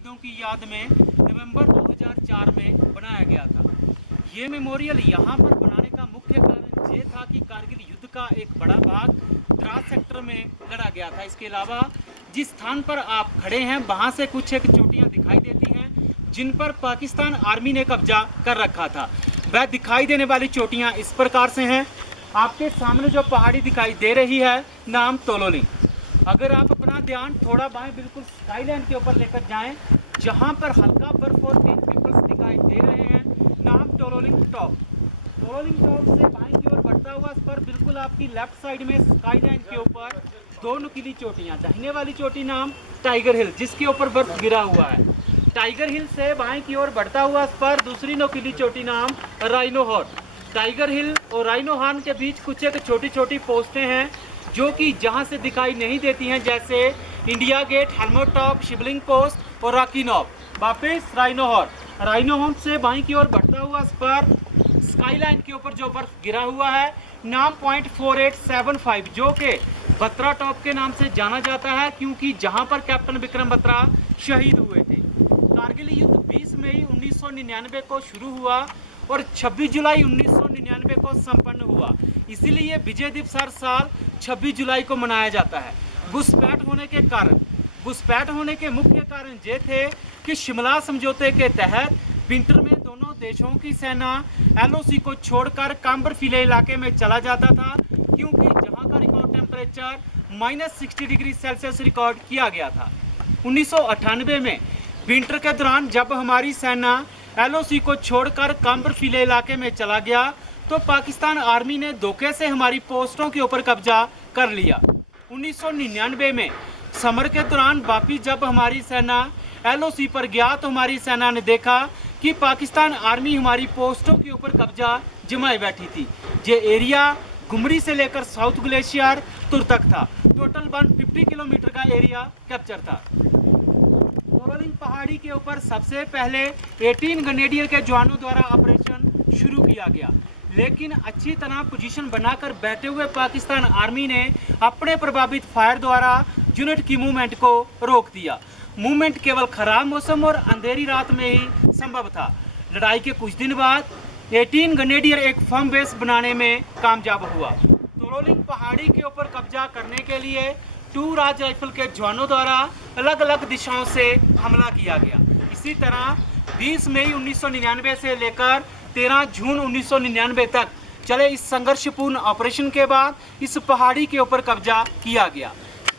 शहीदों की याद में नवंबर 2004 में बनाया गया था। ये मेमोरियल यहाँ पर बनाने का मुख्य कारण ये था कि कारगिल युद्ध का एक बड़ा भाग द्रास सेक्टर में लड़ा गया था। इसके अलावा जिस स्थान पर आप खड़े हैं वहाँ से कुछ एक चोटियाँ दिखाई देती हैं जिन पर पाकिस्तान आर्मी ने कब्जा कर रखा था। वह दिखाई देने वाली चोटियाँ इस प्रकार से हैं। आपके सामने जो पहाड़ी दिखाई दे रही है नाम तोलोलिंग। अगर आप अपना ध्यान थोड़ा बाएं बिल्कुल स्काईलाइन के ऊपर लेकर जाएं, जहां पर हल्का बर्फ और 3 पिंपल्स दिखाई दे रहे हैं, नाम टोलोलिंग टॉप। टोलोलिंग टॉप से बाएं की ओर बढ़ता हुआ इस पर बिल्कुल आपकी लेफ्ट साइड में स्काईलाइन के ऊपर दो नुकीली चोटियां। दाहिने वाली चोटी नाम टाइगर हिल, जिसके ऊपर बर्फ गिरा हुआ है। टाइगर हिल से बाएं की ओर बढ़ता हुआ इस पर दूसरी नुकीली चोटी नाम राइनो हॉर्न। टाइगर हिल और राइनो हॉर्न के बीच कुछ एक छोटी छोटी पोस्टें हैं जो कि जहां से दिखाई नहीं देती हैं, जैसे India Gate, helmet top, Shivling post और रॉकी नॉब। वापिस राइनो हॉर्न से बाईं की ओर बढ़ता हुआ इस पर स्काईलाइन के ऊपर जो बर्फ गिरा हुआ है नाम पॉइंट 4875, जो कि बत्रा टॉप के नाम से जाना जाता है, क्योंकि जहां पर कैप्टन विक्रम बत्रा शहीद हुए थे। कारगिल युद्ध 20 मई 1999 को शुरू हुआ और 26 जुलाई 1999 को संपन्न हुआ। इसीलिए विजय दिवस हर साल 26 जुलाई को मनाया जाता है। घुसपैठ होने के मुख्य कारण ये थे कि शिमला समझौते के तहत विंटर में दोनों देशों की सेना एलओसी को छोड़कर काम्बरफिले इलाके में चला जाता था, क्योंकि जहां का record temperature -60 degree Celsius record किया गया था। 1998 में विंटर के दौरान जब हमारी सेना एलओसी को छोड़कर काम्बरफिले इलाके में चला गया तो पाकिस्तान आर्मी ने धोखे से हमारी पोस्टों के ऊपर कब्जा कर लिया। 1999 में समर के दौरान वापिस जब हमारी सेना एलओसी पर गया तो हमारी सेना ने देखा कि पाकिस्तान आर्मी हमारी पोस्टों के ऊपर कब्जा जमाए बैठी थी। ये एरिया गुमरी से लेकर साउथ ग्लेशियर तुर तक था। टोटल 150 किलोमीटर का एरिया कैप्चर था। टोलोलिंग पहाड़ी के ऊपर सबसे पहले 18 ग्रेनेडियर के जवानों द्वारा ऑपरेशन शुरू किया गया, लेकिन अच्छी तरह पोजीशन बनाकर बैठे हुए पाकिस्तान आर्मी ने अपने प्रभावित फायर द्वारा यूनिट की मूवमेंट को रोक दिया। मूवमेंट केवल खराब मौसम और अंधेरी रात में ही संभव था। लड़ाई के कुछ दिन बाद 18 ग्रेनेडियर एक फर्म बेस बनाने में कामयाब हुआ। टोलोलिंग पहाड़ी के ऊपर कब्जा करने के लिए 2 राज राइफल के जवानों द्वारा अलग अलग दिशाओं से हमला किया गया। इसी तरह 20 मई 1999 से लेकर 13 जून 1999 तक चले इस संघर्षपूर्ण ऑपरेशन के बाद इस पहाड़ी के ऊपर कब्जा किया गया,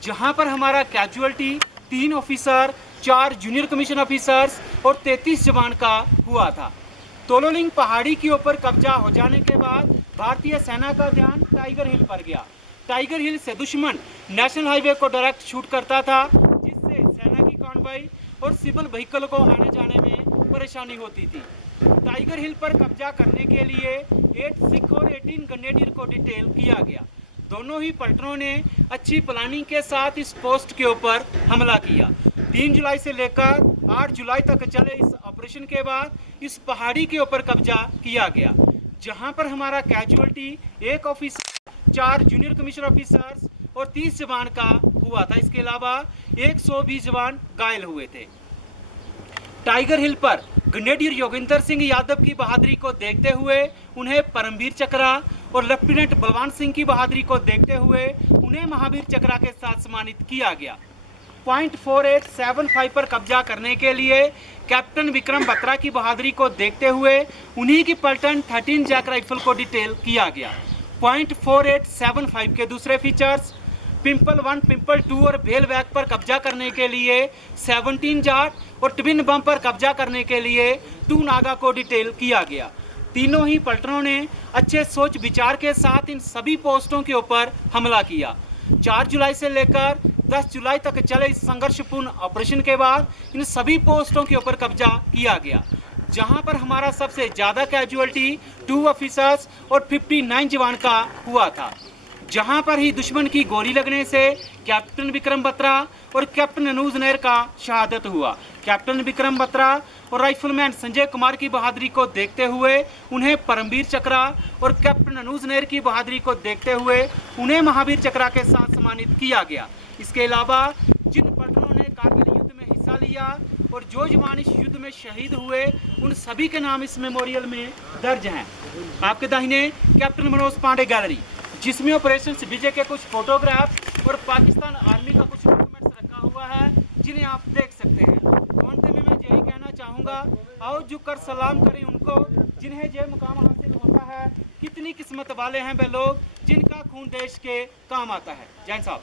जहां पर हमारा casualty 3 officer, 4 junior commission officers और 33 जवान का हुआ था। टोलोलिंग पहाड़ी के ऊपर कब्जा हो जाने के बाद भारतीय सेना का ध्यान टाइगर हिल पर गया। टाइगर हिल से दुश्मन नेशनल हाईवे को डायरेक्ट शूट करता था, जिससे सेना की कॉन्वॉय और सिविल व्हीकल को आने जाने में परेशानी होती थी। टाइगर हिल पर कब्जा करने के लिए 8 सिख और 18 ग्रेनेडियर को डिटेल किया गया। दोनों ही पलटनों ने अच्छी प्लानिंग के साथ इस पोस्ट के ऊपर हमला किया। 3 जुलाई से लेकर 8 जुलाई तक चले इस ऑपरेशन के बाद इस पहाड़ी के ऊपर कब्जा किया गया, जहां पर हमारा casualty 1 officer, 4 junior commission officers और 30 जवान का हुआ था। इसके अलावा 120 जवान घायल हुए थे। टाइगर हिल पर ग्रेनेडियर योगेंद्र सिंह यादव की बहादुरी को देखते हुए उन्हें परमवीर चक्रा और लेफ्टिनेंट बलवंत सिंह की बहादुरी को देखते हुए उन्हें महावीर चक्रा के साथ सम्मानित किया गया। पॉइंट 4875 पर कब्जा करने के लिए कैप्टन विक्रम बत्रा की बहादुरी को देखते हुए उन्हीं की पलटन 13 जैक राइफल को डिटेल किया गया। पॉइंट 4875 के दूसरे फीचर्स पिंपल 1, पिंपल 2 और भेल वैक पर कब्जा करने के लिए 17 जाट और ट्विन बम पर कब्जा करने के लिए 2 नागा को डिटेल किया गया। तीनों ही पलटनों ने अच्छे सोच विचार के साथ इन सभी पोस्टों के ऊपर हमला किया। 4 जुलाई से लेकर 10 जुलाई तक चले इस संघर्षपूर्ण ऑपरेशन के बाद इन सभी पोस्टों के ऊपर कब्जा किया गया, जहां पर हमारा सबसे ज़्यादा कैजुअल्टी 2 ऑफिसर्स और 59 जवान का हुआ था। जहां पर ही दुश्मन की गोली लगने से कैप्टन विक्रम बत्रा और कैप्टन अनुज नैयर का शहादत हुआ। कैप्टन विक्रम बत्रा और राइफलमैन संजय कुमार की बहादुरी को देखते हुए उन्हें परमवीर चक्रा और कैप्टन अनुज नैयर की बहादुरी को देखते हुए उन्हें महावीर चक्रा के साथ सम्मानित किया गया। इसके अलावा जिन पलटनों ने कारगिल युद्ध में हिस्सा लिया और जो जवान इस युद्ध में शहीद हुए उन सभी के नाम इस मेमोरियल में दर्ज हैं। आपके दाहिने कैप्टन मनोज पांडे गैलरी, जिसमें ऑपरेशन विजय के कुछ फोटोग्राफ और पाकिस्तान आर्मी का कुछ डॉक्यूमेंट्स रखा हुआ है, जिन्हें आप देख सकते हैं। तो अंत में मैं यही कहना चाहूँगा, आओ झुककर सलाम करें उनको जिन्हें ये मुकाम हासिल होता है। कितनी किस्मत वाले हैं वे लोग जिनका खून देश के काम आता है। जैन साहब।